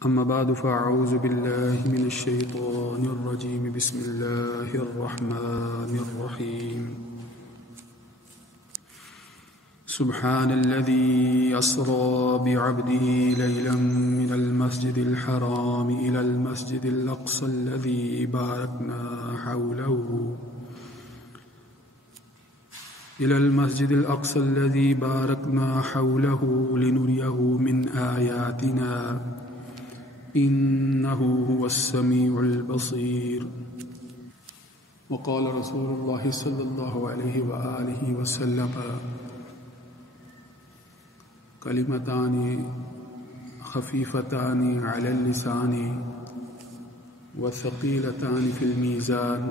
أما بعد فأعوذ بالله من الشيطان الرجيم بسم الله الرحمن الرحيم سبحان الذي أسرى بعبده ليلا من المسجد الحرام إلى المسجد الأقصى الذي باركنا حوله لنريه من آياتنا إنه هو السميع البصير وقال رسول الله صلى الله عليه وآله وسلم كلمتان خفيفتان على اللسان وثقيلتان في الميزان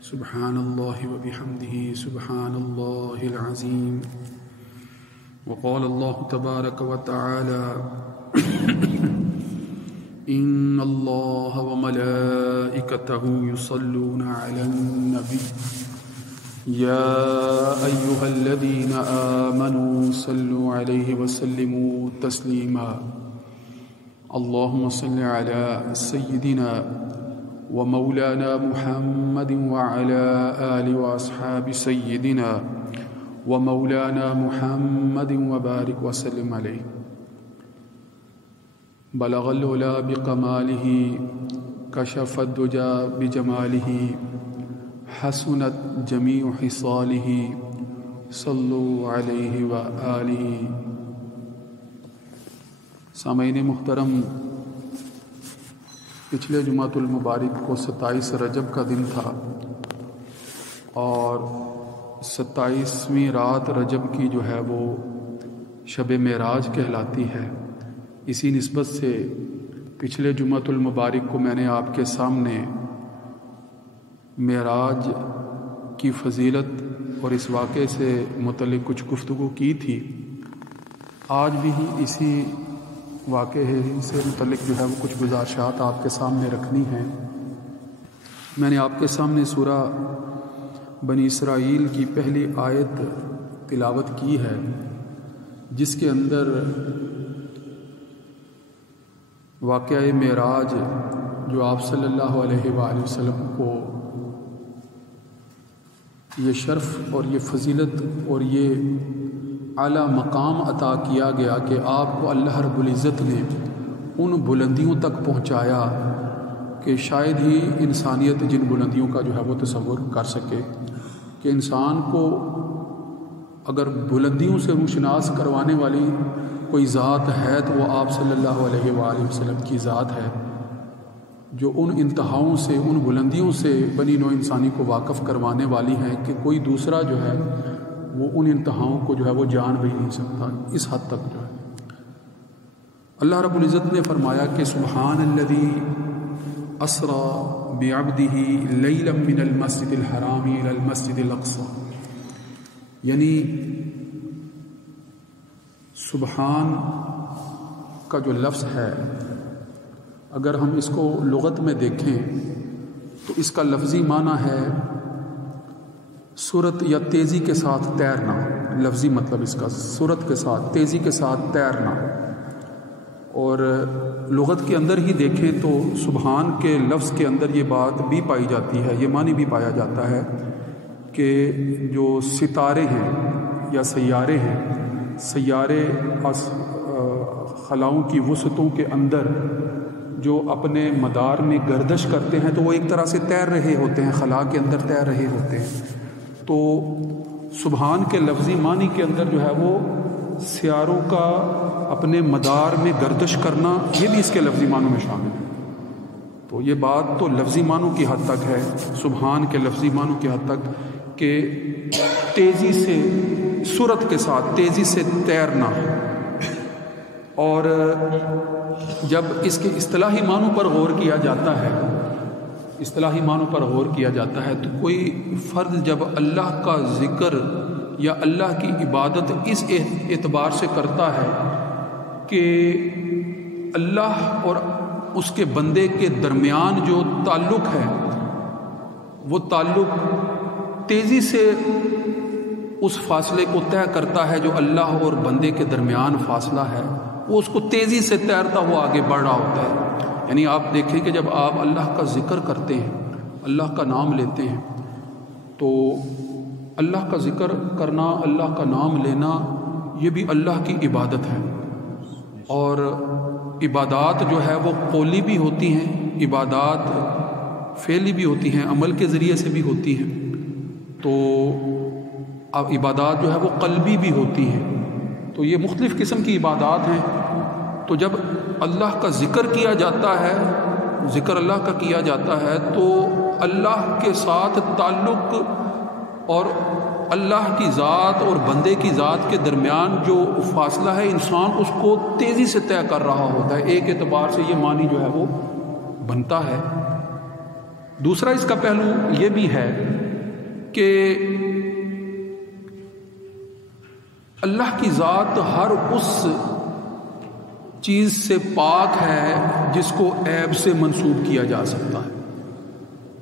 سبحان الله وبحمده سبحان الله العظيم وقال الله تبارك وتعالى إن الله وملائكته يصلون على النبي يا أيها الذين آمنوا صلوا عليه وسلموا تسليما اللهم صل على سيدنا ومولانا محمد وعلى آل وأصحاب سيدنا ومولانا محمد وبارك وسلم عليه بلغ العلا بکمالہ کشف الدجا بجمالہ حسنت جمیع خصالہ صلوا علیہ وآلہ. سامعین محترم، پچھلے جمعۃ المبارک کو 27 رجب کا دن تھا اور 27ویں رات رجب کی جو ہے وہ شب معراج کہلاتی ہے. اسی نسبت سے پچھلے جمعۃ المبارک کو میں نے آپ کے سامنے معراج کی فضیلت اور اس واقعے سے متعلق کچھ گفتگو کی تھی. آج بھی اسی واقعے سے متعلق جو ہے وہ کچھ گزارشات آپ کے سامنے رکھنی ہیں. میں نے آپ کے سامنے سورہ بنی اسرائیل کی پہلی آیت تلاوت کی ہے، جس کے اندر واقعہ معراج جو آپ صلی اللہ علیہ وآلہ وسلم کو یہ شرف اور یہ فضیلت اور یہ اعلیٰ مقام عطا کیا گیا کہ آپ کو اللہ رب العزت نے ان بلندیوں تک پہنچایا کہ شاید ہی انسانیت جن بلندیوں کا جو ہے وہ تصور کر سکے، کہ انسان کو اگر بلندیوں سے روشناس کروانے والی کوئی ذات ہے تو وہ آپ صلی اللہ علیہ وآلہ وسلم کی ذات ہے، جو ان انتہاؤں سے ان بلندیوں سے بنی نوع انسانی کو واقف کروانے والی ہیں کہ کوئی دوسرا جو ہے وہ ان انتہاؤں کو جو ہے وہ جان بھی نہیں سکتا. اس حد تک جو ہے اللہ رب العزت نے فرمایا کہ سبحان الذی اسری بعبدہ لیلا من المسجد الحرام الی المسجد الاقصی، یعنی سبحان کا جو لفظ ہے اگر ہم اس کو لغت میں دیکھیں تو اس کا لفظی معنی ہے سرعت یا تیزی کے ساتھ تیرنا. لفظی مطلب اس کا سرعت کے ساتھ تیزی کے ساتھ تیرنا. اور لغت کے اندر ہی دیکھیں تو سبحان کے لفظ کے اندر یہ بات بھی پائی جاتی ہے، یہ معنی بھی پایا جاتا ہے کہ جو ستارے ہیں یا سیارے ہیں، سیارے خلاؤں کی وسعتوں کے اندر جو اپنے مدار میں گردش کرتے ہیں تو وہ ایک طرح سے تیر رہے ہوتے ہیں، خلا کے اندر تیر رہے ہوتے ہیں. تو سبحان کے لفظی معنی کے اندر جو ہے وہ سیاروں کا اپنے مدار میں گردش کرنا یہ بھی اس کے لفظی معنوں میں شامل ہے. تو یہ بات تو لفظی معنوں کی حد تک ہے، سبحان کے لفظی معنوں کی حد تک کہ تیزی سے سرعت کے ساتھ تیزی سے تیرنا. اور جب اس کے اصطلاحی معنوں پر غور کیا جاتا ہے، اصطلاحی معنوں پر غور کیا جاتا ہے تو کوئی فرد جب اللہ کا ذکر یا اللہ کی عبادت اس اعتبار سے کرتا ہے کہ اللہ اور اس کے بندے کے درمیان جو تعلق ہے وہ تعلق تیزی سے اس فاصلے کو طے کرتا ہے جو اللہ اور بندے کے درمیان فاصلہ ہے، وہ اس کو تیزی سے تیرتا ہوا آگے بڑھ رہا ہوتا ہے. یعنی آپ دیکھیں کہ جب آپ اللہ کا ذکر کرتے ہیں، اللہ کا نام لیتے ہیں، تو اللہ کا ذکر کرنا، اللہ کا نام لینا، یہ بھی اللہ کی عبادت ہے. اور عبادات جو ہے وہ قولی بھی ہوتی ہیں، عبادات فعلی بھی ہوتی ہیں، عمل کے ذریعے سے بھی ہوتی ہیں. تو اب عبادات جو ہے وہ قلبی بھی ہوتی ہیں. تو یہ مختلف قسم کی عبادات ہیں. تو جب اللہ کا ذکر کیا جاتا ہے، ذکر اللہ کا کیا جاتا ہے، تو اللہ کے ساتھ تعلق اور اللہ کی ذات اور بندے کی ذات کے درمیان جو فاصلہ ہے، انسان اس کو تیزی سے طے کر رہا ہوتا ہے. ایک اعتبار سے یہ معنی جو ہے وہ بنتا ہے. دوسرا اس کا پہلو یہ بھی ہے کہ اللہ کی ذات ہر اس چیز سے پاک ہے جس کو عیب سے منسوب کیا جا سکتا ہے.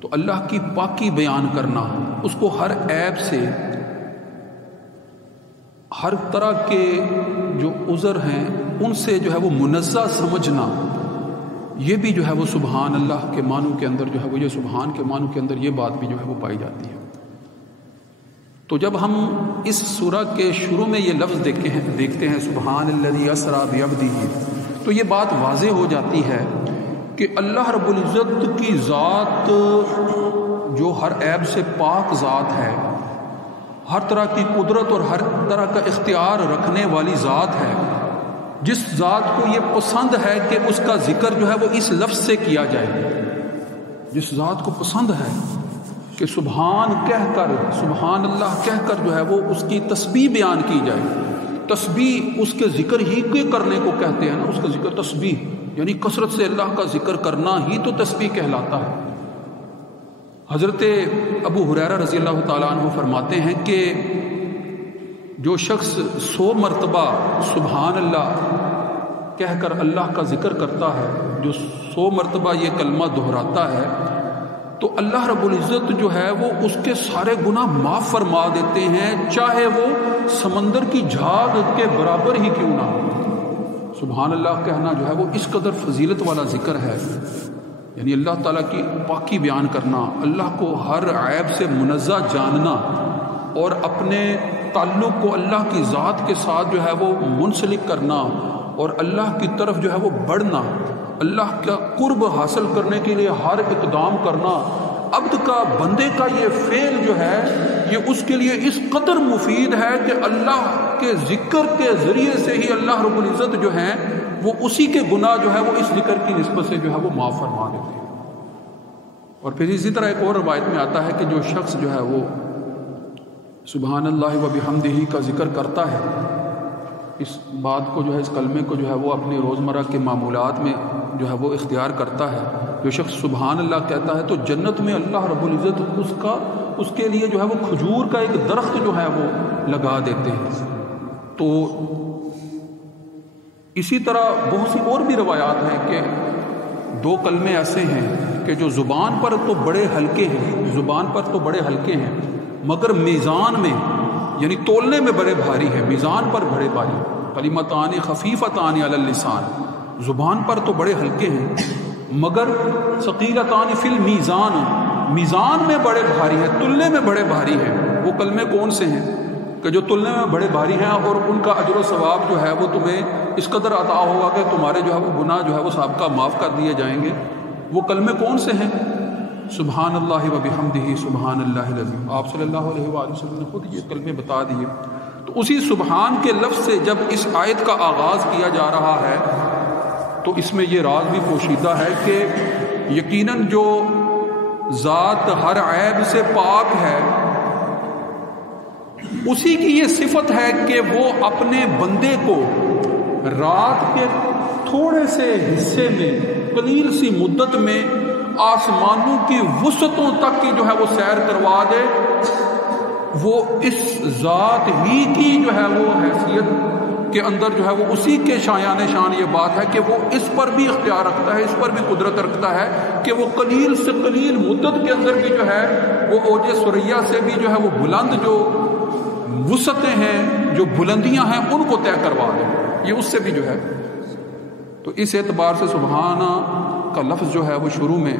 تو اللہ کی پاکی بیان کرنا، اس کو ہر عیب سے، ہر طرح کے جو عذر ہیں ان سے جو ہے وہ منزہ سمجھنا، یہ بھی جو ہے وہ سبحان اللہ کے معنوں کے اندر جو ہے وہ، یہ سبحان کے معنوں کے اندر یہ بات بھی جو ہے وہ پائی جاتی ہے. تو جب ہم اس سورہ کے شروع میں یہ لفظ دیکھتے ہیں سبحان الذی اسری بعبدہ، تو یہ بات واضح ہو جاتی ہے کہ اللہ رب العزت کی ذات جو ہر عیب سے پاک ذات ہے، ہر طرح کی قدرت اور ہر طرح کا اختیار رکھنے والی ذات ہے، جس ذات کو یہ پسند ہے کہ اس کا ذکر جو ہے وہ اس لفظ سے کیا جائے، جس ذات کو پسند ہے کہ سبحان کہہ کر، سبحان اللہ کہہ کر جو ہے وہ اس کی تسبیح بیان کی جائے. تسبیح اس کے ذکر ہی کے کرنے کو کہتے ہیں نا، اس کا ذکر تسبیح، یعنی کثرت سے اللہ کا ذکر کرنا ہی تو تسبیح کہلاتا ہے. حضرت ابو ہریرہ رضی اللہ تعالیٰ عنہ فرماتے ہیں کہ جو شخص 100 مرتبہ سبحان اللہ کہہ کر اللہ کا ذکر کرتا ہے، جو 100 مرتبہ یہ کلمہ دہراتا ہے، تو اللہ رب العزت جو ہے وہ اس کے سارے گناہ معاف فرما دیتے ہیں، چاہے وہ سمندر کی جھاگ کے برابر ہی کیوں نہ ہو. سبحان اللہ کہنا جو ہے وہ اس قدر فضیلت والا ذکر ہے. یعنی اللہ تعالیٰ کی پاکی بیان کرنا، اللہ کو ہر عیب سے منزہ جاننا، اور اپنے تعلق کو اللہ کی ذات کے ساتھ جو ہے وہ منسلک کرنا، اور اللہ کی طرف جو ہے وہ بڑھنا، اللہ کا قرب حاصل کرنے کے لیے ہر اقدام کرنا. عبد کا، بندے کا یہ فعل جو ہے یہ اس کے لیے اس قدر مفید ہے کہ اللہ کے ذکر کے ذریعے سے ہی اللہ رب العزت جو ہے وہ اسی کے گناہ جو ہے وہ اس ذکر کی نسبت سے جو ہے وہ معاف فرما دیتے ہیں. اور پھر اسی طرح ایک اور روایت میں آتا ہے کہ جو شخص جو ہے وہ سبحان اللہ و بحمدہ کا ذکر کرتا ہے، اس بات کو جو ہے، اس کلمے کو جو ہے وہ اپنی روزمرہ کے معمولات میں جو ہے وہ اختیار کرتا ہے، جو شخص سبحان اللہ کہتا ہے تو جنت میں اللہ رب العزت اس کے لیے جو ہے وہ کھجور کا ایک درخت جو ہے وہ لگا دیتے ہیں. تو اسی طرح بہت سی اور بھی روایات ہیں کہ 2 کلمے ایسے ہیں کہ جو زبان پر تو بڑے ہلکے ہیں، زبان پر تو بڑے ہلکے ہیں، مگر میزان میں، یعنی تولنے میں بڑے بھاری ہیں، میزان پر بڑے بھاری. کلمتان خفیفتان علی اللسان، زبان پر تو بڑے ہلکے ہیں مگر ثقیلتان فی المیزان، میزان میں بڑے بھاری ہیں، تلنے میں بڑے بھاری ہیں. وہ کلمے کون سے ہیں کہ جو تلنے میں بڑے بھاری ہیں اور ان کا اجر و ثواب جو ہے وہ تمہیں اس قدر عطا ہوگا کہ تمہارے جو ہے وہ گناہ جو ہے وہ سابقہ معاف کر دیے جائیں گے. وہ کلمے کون سے ہیں؟ سبحان اللہ و بحمدہ سبحان اللہ العظیم. آپ صلی اللہ علیہ وآلہ وسلم نے خود یہ کلمے بتا دیے. تو اسی سبحان کے لفظ سے جب اس آیت کا آغاز کیا جا رہا ہے تو اس میں یہ راز بھی پوشیدہ ہے کہ یقیناً جو ذات ہر عیب سے پاک ہے، اسی کی یہ صفت ہے کہ وہ اپنے بندے کو رات کے تھوڑے سے حصے میں، قلیل سی مدت میں آسمانوں کی وسعتوں تک کی جو ہے وہ سیر کروا دے. وہ اس ذات ہی کی جو ہے وہ حیثیت کے اندر جو ہے وہ اسی کے شایان شان یہ بات ہے کہ وہ اس پر بھی اختیار رکھتا ہے، اس پر بھی قدرت رکھتا ہے کہ وہ قلیل سے قلیل مدت کے اندر بھی جو ہے وہ اوج ثریا سے بھی جو ہے وہ بلند جو وسعتیں ہیں، جو بلندیاں ہیں، ان کو طے کروا دے. یہ اس سے بھی جو ہے تو اس اعتبار سے سبحانہ کا لفظ جو ہے وہ شروع میں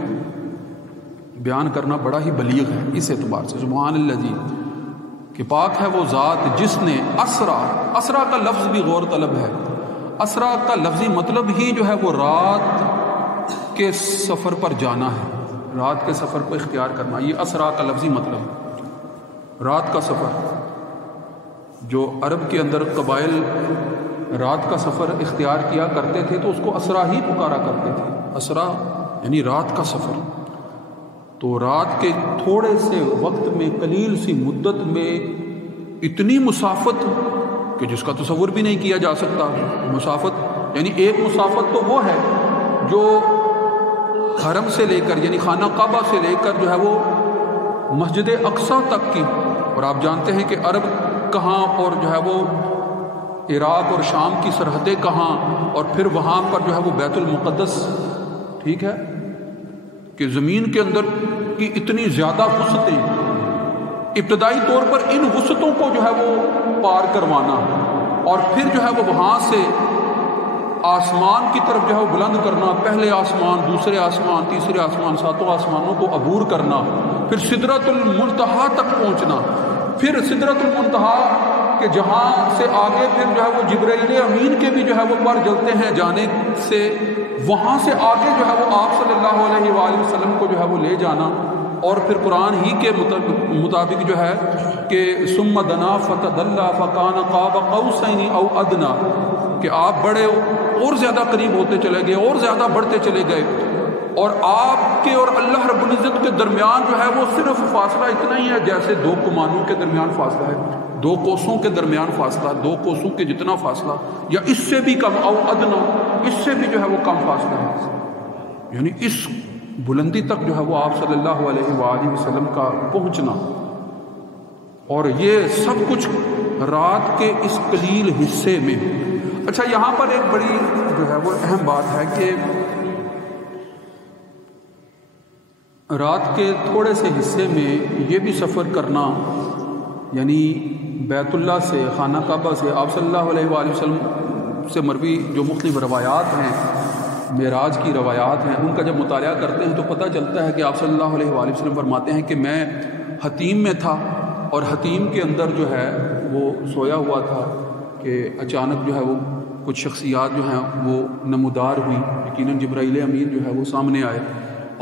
بیان کرنا بڑا ہی بلیغ ہے. اس اعتبار سے سبحان الذی کہ پاک ہے وہ ذات جس نے اسرا کا لفظ بھی غور طلب ہے. اسرا کا لفظی مطلب ہی جو ہے وہ رات کے سفر پر جانا ہے، رات کے سفر کو اختیار کرنا. یہ اسرا کا لفظی مطلب رات کا سفر. جو عرب کے اندر قبائل رات کا سفر اختیار کیا کرتے تھے تو اس کو اسرا ہی پکارا کرتے تھے. اسرا یعنی رات کا سفر. تو رات کے تھوڑے سے وقت میں، قلیل سی مدت میں اتنی مسافت کہ جس کا تصور بھی نہیں کیا جا سکتا. مسافت یعنی ایک مسافت تو وہ ہے جو حرم سے لے کر یعنی خانہ کعبہ سے لے کر جو ہے وہ مسجد اقصیٰ تک کی. اور آپ جانتے ہیں کہ عرب کہاں اور جو ہے وہ عراق اور شام کی سرحدیں کہاں، اور پھر وہاں پر جو ہے وہ بیت المقدس. ٹھیک ہے کہ زمین کے اندر کی اتنی زیادہ وسعتیں، ابتدائی طور پر ان وسعتوں کو جو ہے وہ پار کروانا اور پھر جو ہے وہ وہاں سے آسمان کی طرف جو ہے وہ بلند کرنا. پہلے آسمان، دوسرے آسمان، تیسرے آسمان، ساتوں آسمانوں کو عبور کرنا، پھر سدرۃ المنتہا تک پہنچنا. پھر سدرۃ المنتہا کہ جہاں سے آگے پھر جو ہے وہ جبرائیل امین کے بھی جو ہے وہ پر جلتے ہیں جانے سے، وہاں سے آگے جو ہے وہ آپ صلی اللہ علیہ وآلہ وسلم کو جو ہے وہ لے جانا. اور پھر قرآن ہی کے مطابق جو ہے کہ ثم دنا فتدلی فکان قاب قوسین او ادنی کہ آپ بڑے اور زیادہ قریب ہوتے چلے گئے اور زیادہ بڑھتے چلے گئے، اور آپ کے اور اللہ رب العزت کے درمیان جو ہے وہ صرف فاصلہ اتنا ہی ہے جیسے دو کمانوں کے درمیان فاصلہ ہے، دو کوسوں کے درمیان فاصلہ، دو کوسوں کے جتنا فاصلہ یا اس سے بھی کم، او ادنا اس سے بھی جو ہے وہ کم فاصلہ ہے. یعنی اس بلندی تک جو ہے وہ آپ صلی اللہ علیہ وآلہ وسلم کا پہنچنا. اور یہ سب کچھ رات کے اس قلیل حصے میں. اچھا یہاں پر ایک بڑی جو ہے وہ اہم بات ہے کہ رات کے تھوڑے سے حصے میں یہ بھی سفر کرنا، یعنی بیت اللہ سے، خانہ کعبہ سے آپ صلی اللہ علیہ وآلہ وسلم سے مروی جو مختلف روایات ہیں، معراج کی روایات ہیں، ان کا جب مطالعہ کرتے ہیں تو پتہ چلتا ہے کہ آپ صلی اللہ علیہ وآلہ وسلم فرماتے ہیں کہ میں حتیم میں تھا اور حتیم کے اندر جو ہے وہ سویا ہوا تھا کہ اچانک جو ہے وہ کچھ شخصیات جو ہیں وہ نمودار ہوئی. یقیناً جبرائیل امین جو ہے وہ سامنے آئے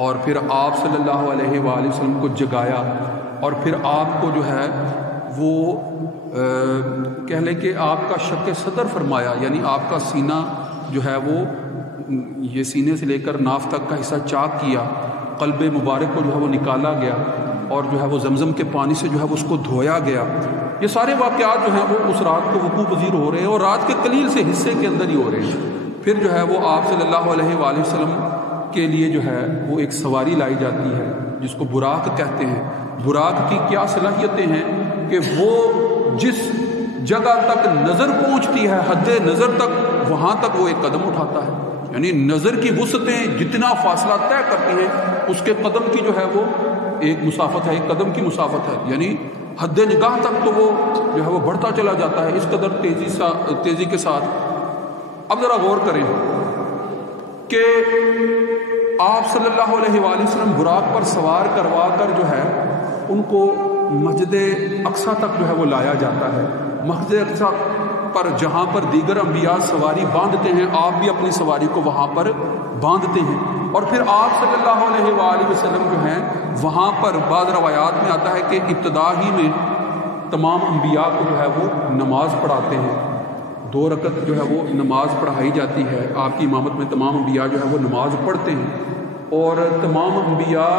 اور پھر آپ صلی اللہ علیہ وآلہ وسلم کو جگایا، اور پھر آپ کو جو ہے وہ کہہ لیں کہ آپ کا شق صدر فرمایا، یعنی آپ کا سینہ جو ہے وہ یہ سینے سے لے کر ناف تک کا حصہ چاک کیا، قلب مبارک کو جو ہے وہ نکالا گیا اور جو ہے وہ زمزم کے پانی سے جو ہے وہ اس کو دھویا گیا. یہ سارے واقعات جو ہیں وہ اس رات کو وقوع پذیر ہو رہے ہیں اور رات کے قلیل سے حصے کے اندر ہی ہو رہے ہیں. پھر جو ہے وہ آپ صلی اللہ علیہ وآلہ وسلم کے لیے جو ہے وہ ایک سواری لائی جاتی ہے جس کو براق کہتے ہیں. براق کی کیا صلاحیتیں ہیں کہ وہ جس جگہ تک نظر پہنچتی ہے، حد نظر تک، وہاں تک وہ ایک قدم اٹھاتا ہے. یعنی نظر کی وسعتیں جتنا فاصلہ طے کرتی ہیں اس کے قدم کی جو ہے وہ ایک مسافت ہے، ایک قدم کی مسافت ہے. یعنی حد نگاہ تک تو وہ جو ہے وہ بڑھتا چلا جاتا ہے اس قدر تیزی کے ساتھ. اب ذرا غور کریں کہ آپ صلی اللہ علیہ وآلہ وسلم براق پر سوار کروا کر جو ہے ان کو مسجد اقصیٰ تک جو ہے وہ لایا جاتا ہے. مسجد اقصیٰ پر جہاں پر دیگر انبیاء سواری باندھتے ہیں، آپ بھی اپنی سواری کو وہاں پر باندھتے ہیں. اور پھر آپ صلی اللہ علیہ وآلہ وسلم جو ہیں وہاں پر بعض روایات میں آتا ہے کہ ابتدا ہی میں تمام انبیاء کو جو ہے وہ نماز پڑھاتے ہیں. 2 رکعت جو ہے وہ نماز پڑھائی جاتی ہے. آپ کی امامت میں تمام انبیاء جو ہے وہ نماز پڑھتے ہیں اور تمام انبیاء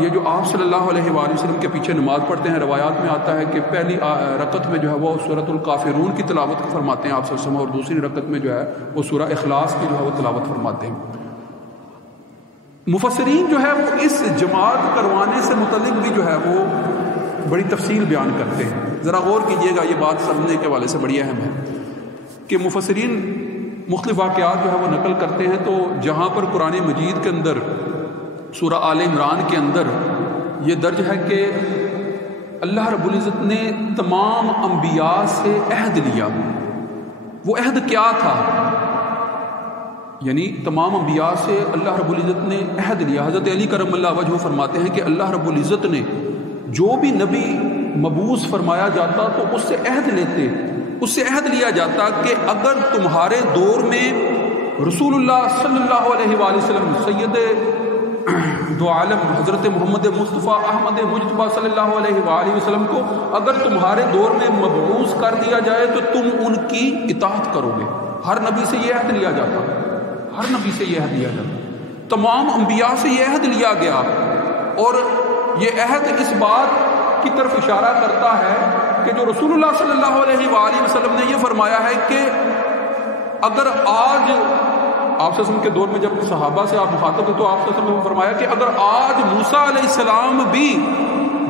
یہ جو آپ صلی اللہ علیہ وآلہ وسلم کے پیچھے نماز پڑھتے ہیں، روایات میں آتا ہے کہ پہلی رکعت میں جو ہے وہ سورۃ الکافرون کی تلاوت فرماتے ہیں آپ صلی اللہ علیہ وسلم، اور دوسری رکعت میں جو ہے وہ سورہ اخلاص کی جو ہے وہ تلاوت فرماتے ہیں. مفسرین جو ہے وہ اس جماعت کروانے سے متعلق بھی جو ہے وہ بڑی تفصیل بیان کرتے ہیں. ذرا غور کیجئے گا، یہ بات سمجھنے کے حوالے سے بڑی اہم ہے کہ مفسرین مختلف واقعات جو ہے وہ نقل کرتے ہیں. تو جہاں پر قرآن مجید کے اندر سورہ آل عمران کے اندر یہ درج ہے کہ اللہ رب العزت نے تمام انبیاء سے عہد لیا. وہ عہد کیا تھا یعنی تمام انبیاء سے اللہ رب العزت نے عہد لیا. حضرت علی کرم اللہ وجہہ فرماتے ہیں کہ اللہ رب العزت نے جو بھی نبی مبعوث فرمایا جاتا تو اس سے عہد لیتے, اس سے عہد لیا جاتا کہ اگر تمہارے دور میں رسول اللہ صلی اللہ علیہ وآلہ وسلم سید دو عالم حضرت محمد مصطفیٰ احمد مجتبیٰ صلی اللہ علیہ وآلہ وسلم کو اگر تمہارے دور میں مبعوث کر دیا جائے تو تم ان کی اطاعت کرو گے. ہر نبی سے یہ عہد لیا جاتا, ہر نبی سے یہ عہد لیا جاتا, تمام انبیاء سے یہ عہد لیا گیا. اور یہ عہد اس بات کی طرف اشارہ کرتا ہے کہ جو رسول اللہ صلی اللہ علیہ وآلہ وسلم نے یہ فرمایا ہے کہ اگر آج آپ صلی اللہ علیہ وسلم کے دور میں جب صحابہ سے آپ مخاطب تھے تو آپ صلی اللہ علیہ وسلم نے فرمایا کہ اگر آج موسیٰ علیہ السلام بھی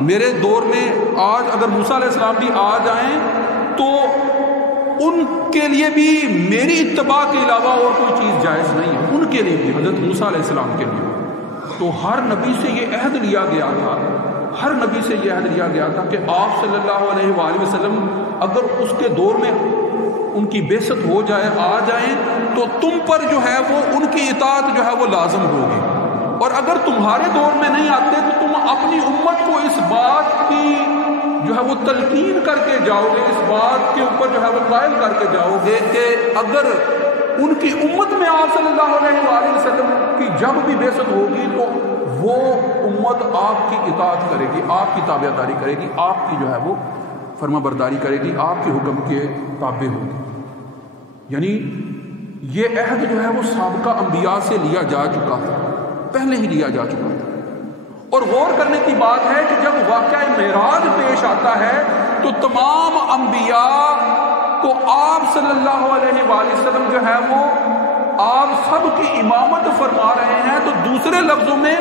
میرے دور میں آج اگر موسیٰ علیہ السلام بھی آ جائیں تو ان کے لیے بھی میری اتباع کے علاوہ اور کوئی چیز جائز نہیں ہے. ان کے لیے بھی, حضرت موسیٰ علیہ السلام کے لیے. تو ہر نبی سے یہ عہد لیا گیا تھا, ہر نبی سے یہ عہد لیا گیا تھا کہ آپ صلی اللہ علیہ وآلہ وسلم اگر اس کے دور میں ان کی بعثت ہو جائے, آ جائیں تو تم پر جو ہے وہ ان کی اطاعت جو ہے وہ لازم ہوگی. اور اگر تمہارے دور میں نہیں آتے تو تم اپنی امت کو اس بات کی جو ہے وہ تلقین کر کے جاؤ گے, اس بات کے اوپر جو ہے وہ قائل کر کے جاؤ گے کہ اگر ان کی امت میں آپ صلی اللہ علیہ وآلہ وسلم کی جب بھی بعثت ہوگی تو وہ امت آپ کی اطاعت کرے گی, آپ کی تابعداری کرے گی, آپ کی جو ہے وہ فرما برداری کرے گی, آپ کے حکم کے تابع ہوگی. یعنی یہ عہد جو ہے وہ سابقہ انبیاء سے لیا جا چکا تھا, پہلے ہی لیا جا چکا تھا. اور غور کرنے کی بات ہے کہ جب واقعہ معراج پیش آتا ہے تو تمام انبیاء کو آپ صلی اللہ علیہ وآلہ وسلم جو ہے وہ آپ سب کی امامت فرما رہے ہیں. تو دوسرے لفظوں میں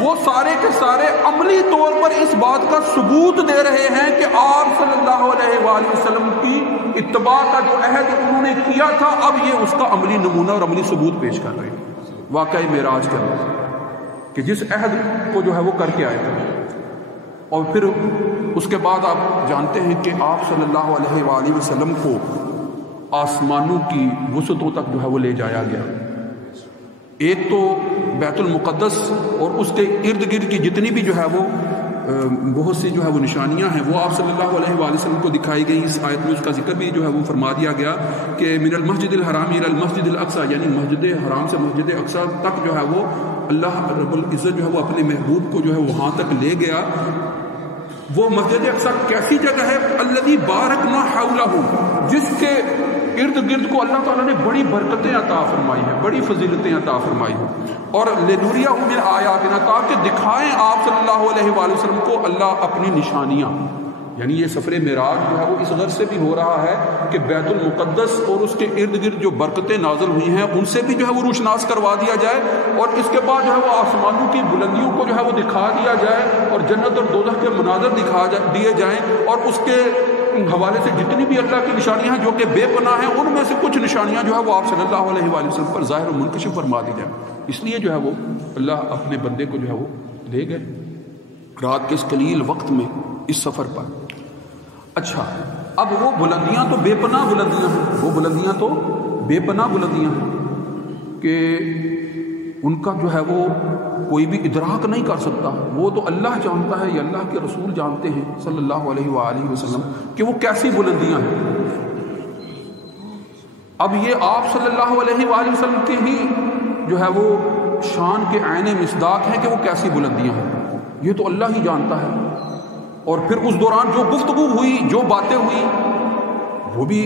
وہ سارے کے سارے عملی طور پر اس بات کا ثبوت دے رہے ہیں کہ آپ صلی اللہ علیہ وآلہ وسلم کی اتباع کا جو عہد انہوں نے کیا تھا اب یہ اس کا عملی نمونہ اور عملی ثبوت پیش کر رہے ہیں واقعی معراج کے اندر کہ جس عہد کو جو ہے وہ کر کے آئے تھے. اور پھر اس کے بعد آپ جانتے ہیں کہ آپ صلی اللہ علیہ وآلہ وسلم کو آسمانوں کی وسعتوں تک جو ہے وہ لے جایا گیا. ایک تو بیت المقدس اور اس کے ارد گرد کی جتنی بھی جو ہے وہ بہت سی جو ہے وہ نشانیاں ہیں وہ آپ صلی اللہ علیہ وآلہ وسلم کو دکھائی گئی. اس آیت میں اس کا ذکر بھی جو ہے وہ فرما دیا گیا کہ من المسجد الحرام الى المسجد الاقصی, یعنی مسجد حرام سے مسجد اقصی تک جو ہے وہ اللہ رب العزت جو ہے وہ اپنے محبوب کو جو ہے وہاں تک لے گیا. وہ مسجد اقصی کیسی جگہ ہے؟ الذی بارکنا حولہ, جس کے ارد گرد کو اللہ تعالیٰ نے بڑی برکتیں عطا فرمائی ہیں, بڑی فضیلتیں عطا فرمائی ہیں. اور لنوریہ من آیاتنا, تاکہ دکھائیں آپ صلی اللہ علیہ وآلہ وسلم کو اللہ اپنی نشانیاں. یعنی یہ سفر معراج جو ہے وہ اس غرض سے بھی ہو رہا ہے کہ بیت المقدس اور اس کے ارد گرد جو برکتیں نازل ہوئی ہیں ان سے بھی جو ہے وہ روشناس کروا دیا جائے, اور اس کے بعد جو ہے وہ آسمانوں کی بلندیوں کو جو ہے وہ دکھا دیا جائے, اور جنت اور دوزخ کے مناظر دکھا دیے جائیں, اور اس کے حوالے سے جتنی بھی اللہ کی نشانیاں ہیں جو کہ بے پناہ ہیں ان میں سے کچھ نشانیاں جو ہے وہ آپ صلی اللہ علیہ وآلہ وسلم پر ظاہر و منکشف فرما دی جائیں. اس لیے جو ہے وہ اللہ اپنے بندے کو جو ہے وہ لے گئے رات کے اس قلیل وقت میں اس سفر پر. اچھا, اب وہ بلندیاں تو بے پناہ بلندیاں ہیں, وہ بلندیاں تو بے پناہ بلندیاں ہیں کہ ان کا جو ہے وہ کوئی بھی ادراک نہیں کر سکتا. وہ تو اللہ جانتا ہے, یا اللہ کے رسول جانتے ہیں صلی اللہ علیہ وآلہ وسلم کہ وہ کیسی بلندیاں ہیں. اب یہ آپ صلی اللہ علیہ وآلہ وسلم کے ہی جو ہے وہ شان کے عین مصداق ہیں کہ وہ کیسی بلندیاں ہیں, یہ تو اللہ ہی جانتا ہے. اور پھر اس دوران جو گفتگو ہوئی, جو باتیں ہوئی, وہ بھی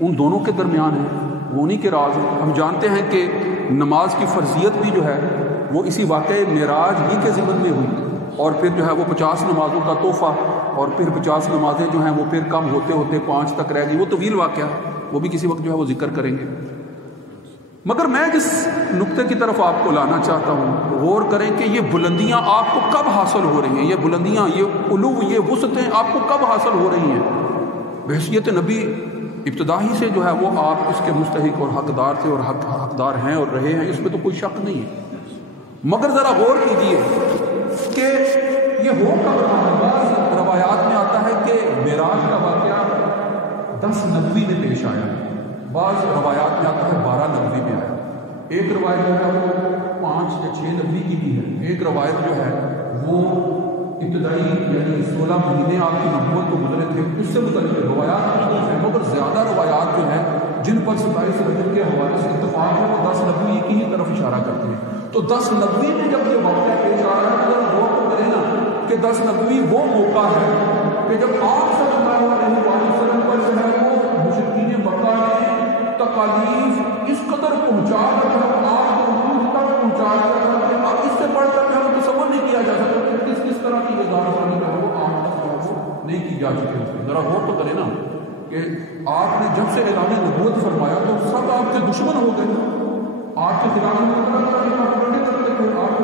ان دونوں کے درمیان ہے, وہ انہی کے راز ہیں. ہم جانتے ہیں کہ نماز کی فرضیت بھی جو ہے وہ اسی واقعہ معراج ہی کے ضمن میں ہوئی, اور پھر جو ہے وہ 50 نمازوں کا تحفہ, اور پھر 50 نمازیں جو ہیں وہ پھر کم ہوتے ہوتے 5 تک رہ گئی. وہ طویل واقعہ ہے, وہ بھی کسی وقت جو ہے وہ ذکر کریں گے. مگر میں جس نقطے کی طرف آپ کو لانا چاہتا ہوں, غور کریں کہ یہ بلندیاں آپ کو کب حاصل ہو رہی ہیں, یہ بلندیاں, یہ علو, یہ وسعتیں آپ کو کب حاصل ہو رہی ہیں. بحیثیت نبی ابتدا ہی سے جو ہے وہ آپ اس کے مستحق اور حقدار تھے, اور حقدار ہیں اور رہے ہیں, اس میں تو کوئی شک نہیں ہے. مگر ذرا غور کیجئے کہ یہ ہو کب رہا ہے. بعض روایات میں آتا ہے کہ معراج کا واقعہ 10 نبوی میں پیش آیا, بعض روایات میں آتا ہے 12 نبوی میں آیا. ایک روایت جو ہے وہ 5 یا 6 نبی کی بھی ہے. ایک روایت جو ہے وہ ابتدائی یعنی 16 مہینے آپ کی نبوت کو گزرے تھے، اس سے متعلق روایات ہیں، مگر زیادہ روایات جو ہیں جن پر 27 رجب کے حوالے سے اتفاق ہے وہ 10 نبوی کی ہی طرف اشارہ کرتے ہیں. تو 10 نبوی میں جب یہ واقعہ پیش آ رہا ہے تو غور کریں نا کہ 10 نبوی وہ موقع ہے کہ جب آپ صلی اللہ علیہ وسلم پر جو ہے وہ مشرکین مکہ نے تکالیف اس قدر پہنچا کر آپ کو روح تک پہنچا کر کہ اب اس سے بڑھ کر جو ہے تصور نہیں کیا جا سکتا کہ کس طرح کی اظہار کرنے کا وہ عام نہیں کی جا چکی. ذرا غور تو کریں نا کہ آپ نے جب سے اعلان نبوت فرمایا تو سب آپ کے دشمن ہو گئے، آپ کے خلاف کرتے تھے، آپ کو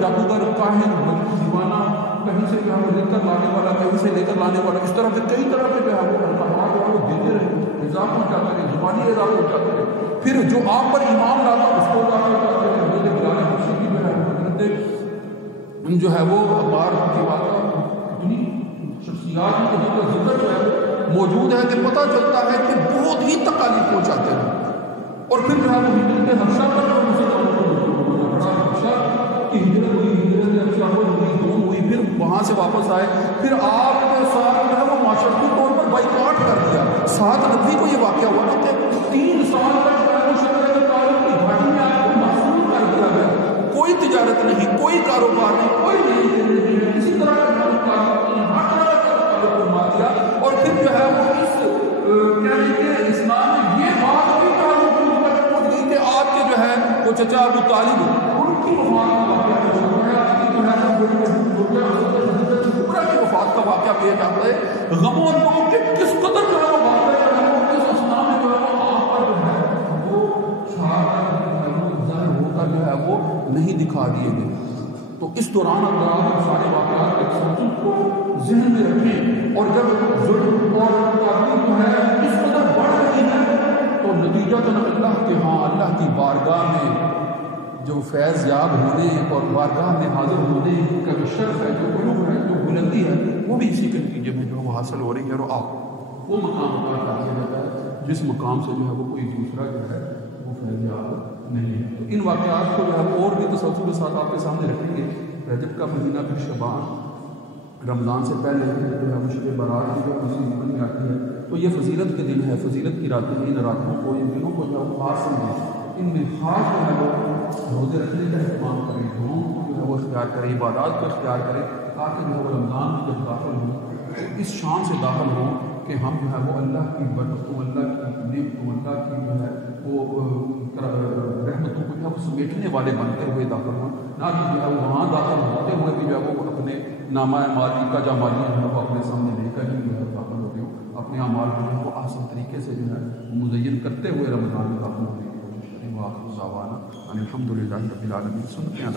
جادوگر کاہن مجنون دیوانہ کہیں سے جو ہے لے کر لانے والا، کہیں سے لے کر لانے والا، اس طرح کے کئی طرح کے جو ہے وہ القابات وہ دیتے رہے، اضافہ پہنچاتے رہے، زبانی اضافہ پہنچاتے رہے. پھر جو آپ پر ایمان لاتا اس کو اضافہ پہنچاتے رہے. حضرت بلال حبشی کی جو ہے حضرت جو ہے وہ عمار کی واقعہ اتنی شخصیات کی ذکر جو ہے موجود ہے کہ پتہ چلتا ہے کہ بہت ہی تکالیف پہنچاتے ہیں. اور پھر جو ہے وہ ہجرت حبشہ پر کی ہجرت ہوئی، پھر وہاں سے واپس آئے، پھر آپ کے ساتھ جو ہے وہ معاشرتی طور پر بائیکاٹ کر دیا. 7 نبی کو یہ واقعہ ہوا نا کہ 3 سال تک جو ہے وہ شجرۃ الطارق کی گھاٹی میں آپ کو محصور کر دیا گیا. کوئی تجارت نہیں، کوئی کاروبار نہیں، کوئی نہیں، کسی طرح کا تعلق نہیں، ہر طرح کا تعلق فرما دیا. اور پھر جو ہے وہ اس کہنے کے اسلام میں یہ بات بھی پہنچ گئی کہ آپ کے جو ہے وہ چچا ابو طالب ان کی وفات کا واقعہ پیش آتا ہے. غم و اندوہ کے کس قدر جو ہے وہ واقعہ جو ہے وہ اس اسلام میں جو ہے وہ آپ پر جو ہے وہ ظاہر ہو کر جو ہے وہ نہیں دکھا دیے گئے. تو اس دوران اگر آپ سارے واقعات کے سلسلے کو ذہن میں رکھیں اور جب ظلم اور تعلیم جو ہے اس قدر بڑھ رہی ہے تو نتیجہ تو اللہ کے ہاں اللہ کی بارگاہ میں جو فیض یاب ہونے اور بارگاہ میں حاضر ہونے کا جو شرف ہے، جو علم ہے، جو بلندی ہے، وہ بھی اسی کے نتیجے میں جو وہ حاصل ہو رہی ہے. اور آپ وہ مقام پر پہنچا جاتا ہے جس مقام سے جو ہے وہ کوئی دوسرا جو ہے وہ فیض یاب نہیں ہے. تو ان واقعات کو جو ہے اور بھی تسلسل کے ساتھ آپ کے سامنے رکھیں گے. رجب کا مہینہ پھر شعبان، رمضان سے پہلے جو ہے شب برات کی جو خوشی میں آتی ہے تو یہ فضیلت کے دن ہے، فضیلت کی راتیں. ان راتوں کو، ان دنوں کو جو ہے خاص سمجھیں، ان میں خاص جو ہے وہ روزے رکھنے کا اہتمام کریں، دعاؤں کو جو ہے وہ اختیار کریں، عبادات کو اختیار کریں، تاکہ جو ہے وہ رمضان میں جب داخل ہوں اس شان سے داخل ہوں کہ ہم جو ہے وہ اللہ کی برکتوں، اللہ کی نعمتوں، اللہ کی جو ہے وہ رحمتوں کو جو ہے وہ سمیٹنے والے بنتے ہوئے داخل ہوں، نہ کہ جو ہے وہاں داخل ہوتے ہوئے بھی جو ہے وہ اپنے نامہ مالی کا جامالی جو ہے وہ اپنے سامنے لے کر ہی جو ہے داخل ہوتے ہوں، اپنے اعمال جو ہے وہ آسان طریقے سے جو ہے مزین کرتے ہوئے رمضان میں داخل ہونے کی کوشش کریں. وآخر دعوانا ان الحمد للہ رب العالمین. سنتے ہیں